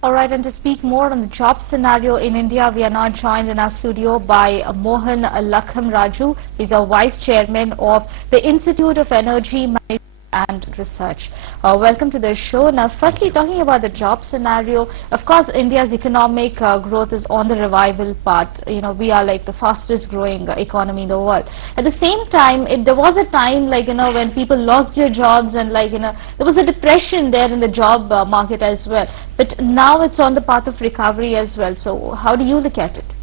All right, and to speak more on the job scenario in India, we are now joined in our studio by Mohan Lakhamraju. He's a Vice Chairman of the Institute of Energy Management and Research. Welcome to the show. Now, firstly, talking about the job scenario, of course, India's economic growth is on the revival path. You know, we are like the fastest growing economy in the world. At the same time, there was a time when people lost their jobs and there was a depression there in the job market as well. But now it's on the path of recovery as well. So how do you look at it?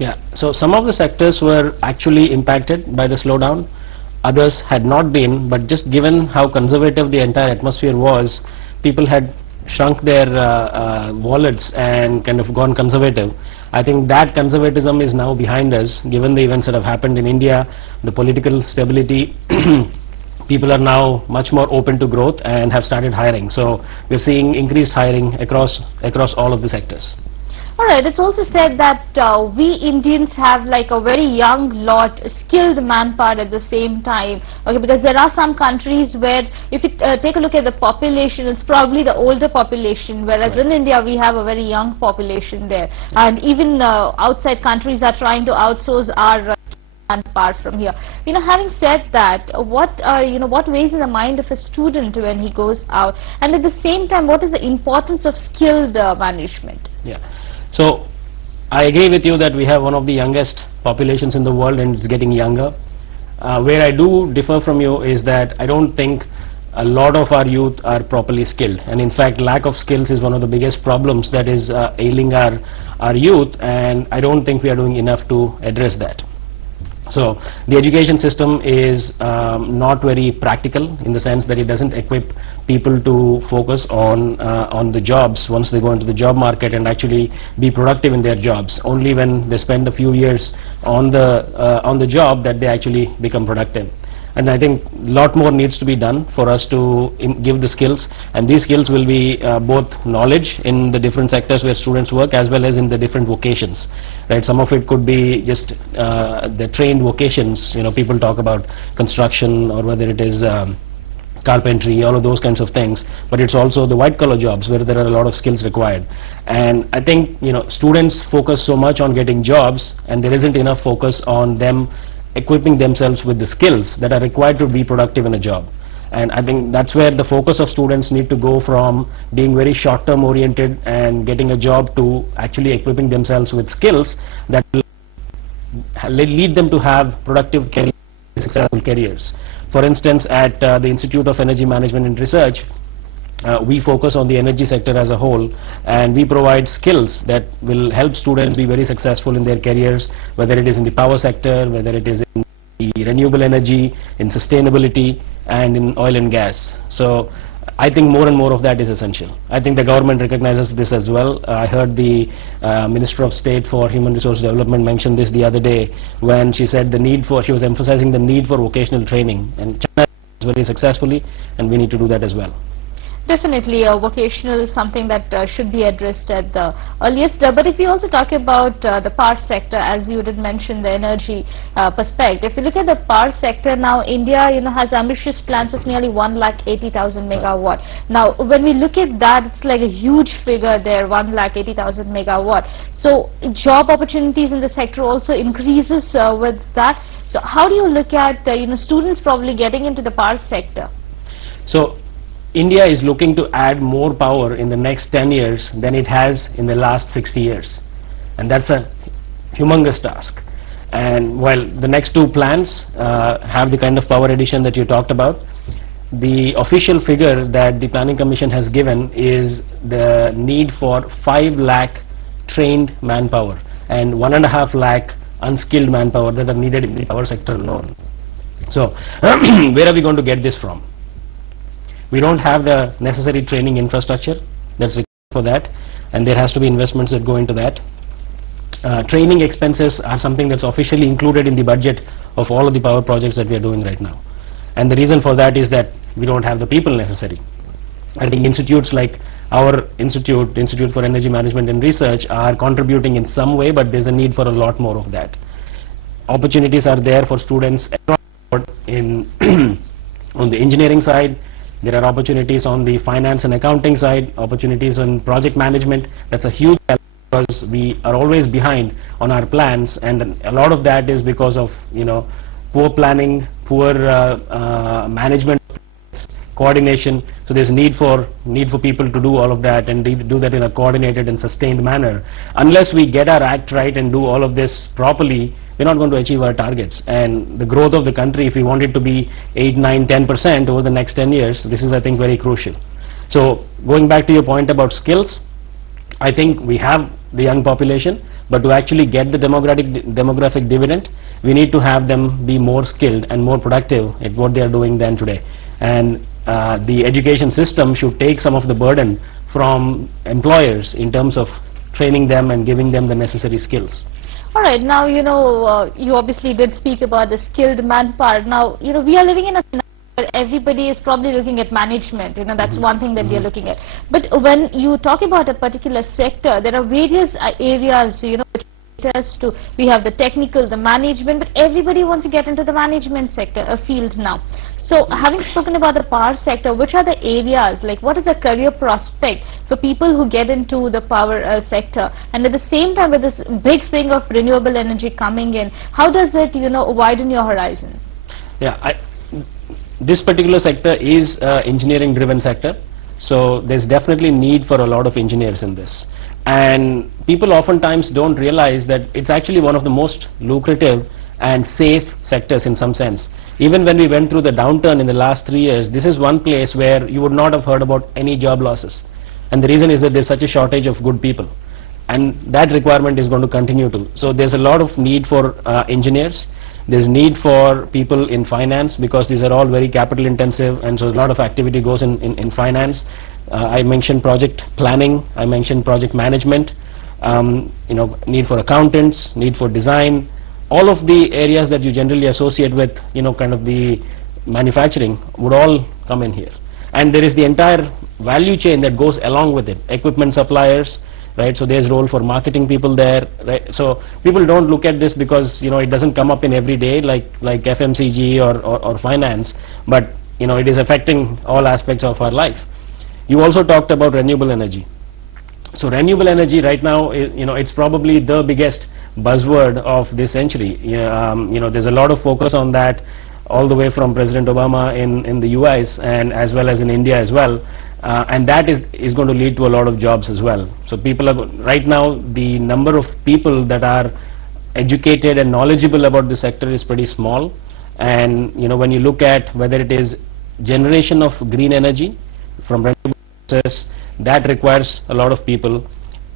Yeah, so some of the sectors were actually impacted by the slowdown. Others had not been, but just given how conservative the entire atmosphere was, people had shrunk their wallets and kind of gone conservative. I think that conservatism is now behind us, given the events that have happened in India, the political stability. People are now much more open to growth and have started hiring. So we're seeing increased hiring across all of the sectors. All right, it's also said that we Indians have like a very young lot, skilled manpower at the same time. Okay, because there are some countries where if you take a look at the population, it's probably the older population, whereas in India we have a very young population there. And even outside countries are trying to outsource our manpower from here. You know, having said that, what weighs in the mind of a student when he goes out? And at the same time, what is the importance of skilled management? Yeah. So I agree with you that we have one of the youngest populations in the world and it's getting younger. Where I do differ from you is that I don't think a lot of our youth are properly skilled, and in fact lack of skills is one of the biggest problems that is ailing our youth, and I don't think we are doing enough to address that. So the education system is not very practical in the sense that it doesn't equip people to focus on the jobs once they go into the job market and actually be productive in their jobs. Only when they spend a few years on the job that they actually become productive. And I think a lot more needs to be done for us to give the skills, and these skills will be both knowledge in the different sectors where students work as well as in the different vocations, right? Some of it could be just the trained vocations, you know, people talk about construction or whether it is carpentry, all of those kinds of things, but it's also the white collar jobs where there are a lot of skills required. And I think, you know, students focus so much on getting jobs and there isn't enough focus on them equipping themselves with the skills that are required to be productive in a job. And I think that's where the focus of students need to go from being very short-term oriented and getting a job to actually equipping themselves with skills that will lead them to have productive careers, successful careers. For instance, at the Institute of Energy Management and Research, we focus on the energy sector as a whole, and we provide skills that will help students be very successful in their careers, whether it is in the power sector, whether it is in the renewable energy, in sustainability, and in oil and gas. So I think more and more of that is essential. I think the government recognizes this as well. I heard the Minister of State for Human Resource Development mention this the other day when she said she was emphasizing the need for vocational training, and China is very successfully, and we need to do that as well. Definitely, vocational is something that should be addressed at the earliest. But if you also talk about the power sector, as you did mention, the energy perspective, if you look at the power sector now, India, has ambitious plans of nearly 1,80,000 megawatt. Now, when we look at that, it's like a huge figure there, 1,80,000 megawatt. So, job opportunities in the sector also increases with that. So, how do you look at students probably getting into the power sector? So, India is looking to add more power in the next 10 years than it has in the last 60 years. And that's a humongous task. And while the next two plans have the kind of power addition that you talked about, the official figure that the Planning Commission has given is the need for 5 lakh trained manpower and 1.5 lakh unskilled manpower that are needed in the power sector alone. So where are we going to get this from? We don't have the necessary training infrastructure that's required for that, and there has to be investments that go into that. Training expenses are something that's officially included in the budget of all of the power projects that we are doing right now. And the reason for that is that we don't have the people necessary. I think institutes like our Institute for Energy Management and Research, are contributing in some way, but there's a need for a lot more of that. Opportunities are there for students in on the engineering side, There are opportunities on the finance and accounting side, opportunities on project management. That's a huge challenge because we are always behind on our plans, and a lot of that is because of poor planning, poor management, coordination. So there's need for people to do all of that and do that in a coordinated and sustained manner. Unless we get our act right and do all of this properly, we're not going to achieve our targets. And the growth of the country, if we want it to be 8, 9, 10% over the next 10 years, this is, I think, very crucial. So going back to your point about skills, I think we have the young population, but to actually get the demographic dividend, we need to have them be more skilled and more productive at what they are doing than today. And the education system should take some of the burden from employers in terms of training them and giving them the necessary skills. All right, now, you obviously did speak about the skilled manpower. Now, we are living in a scenario where everybody is probably looking at management, that's one thing that they're looking at. But when you talk about a particular sector, there are various areas, which to, we have the technical, the management, but everybody wants to get into the management sector, field now. So having spoken about the power sector, which are the areas, like what is a career prospect for people who get into the power sector? And at the same time, with this big thing of renewable energy coming in, how does it, widen your horizon? Yeah, this particular sector is engineering driven sector. So there's definitely need for a lot of engineers in this. And people oftentimes don't realize that it's actually one of the most lucrative and safe sectors in some sense. Even when we went through the downturn in the last 3 years, this is one place where you would not have heard about any job losses. And the reason is that there's such a shortage of good people. And that requirement is going to continue to. So there's a lot of need for engineers. There's need for people in finance because these are all very capital intensive, and so a lot of activity goes in finance. I mentioned project planning, I mentioned project management, need for accountants, need for design, all of the areas that you generally associate with, kind of the manufacturing would all come in here. And there is the entire value chain that goes along with it, equipment suppliers, right? So there's role for marketing people there, right? So people don't look at this because, it doesn't come up in every day like FMCG or finance, but, it is affecting all aspects of our life. You also talked about renewable energy. So renewable energy right now, it's probably the biggest buzzword of this century. There's a lot of focus on that all the way from President Obama in the US and as well as in India as well. And that is going to lead to a lot of jobs as well. So people are, right now, the number of people that are educated and knowledgeable about the sector is pretty small. And, when you look at whether it is generation of green energy from renewable sources, that requires a lot of people.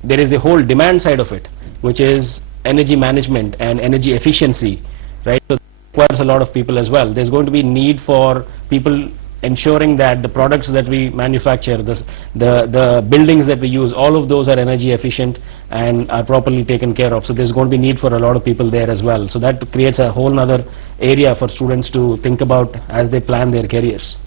There is the whole demand side of it, which is energy management and energy efficiency, right? So that requires a lot of people as well. There's going to be need for people ensuring that the products that we manufacture, the buildings that we use, all of those are energy efficient and are properly taken care of. So there's going to be need for a lot of people there as well. So that creates a whole other area for students to think about as they plan their careers.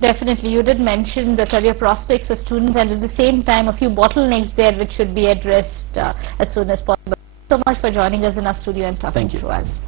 Definitely, you did mention the career prospects for students, and at the same time a few bottlenecks there which should be addressed as soon as possible. Thank you so much for joining us in our studio and talking to us.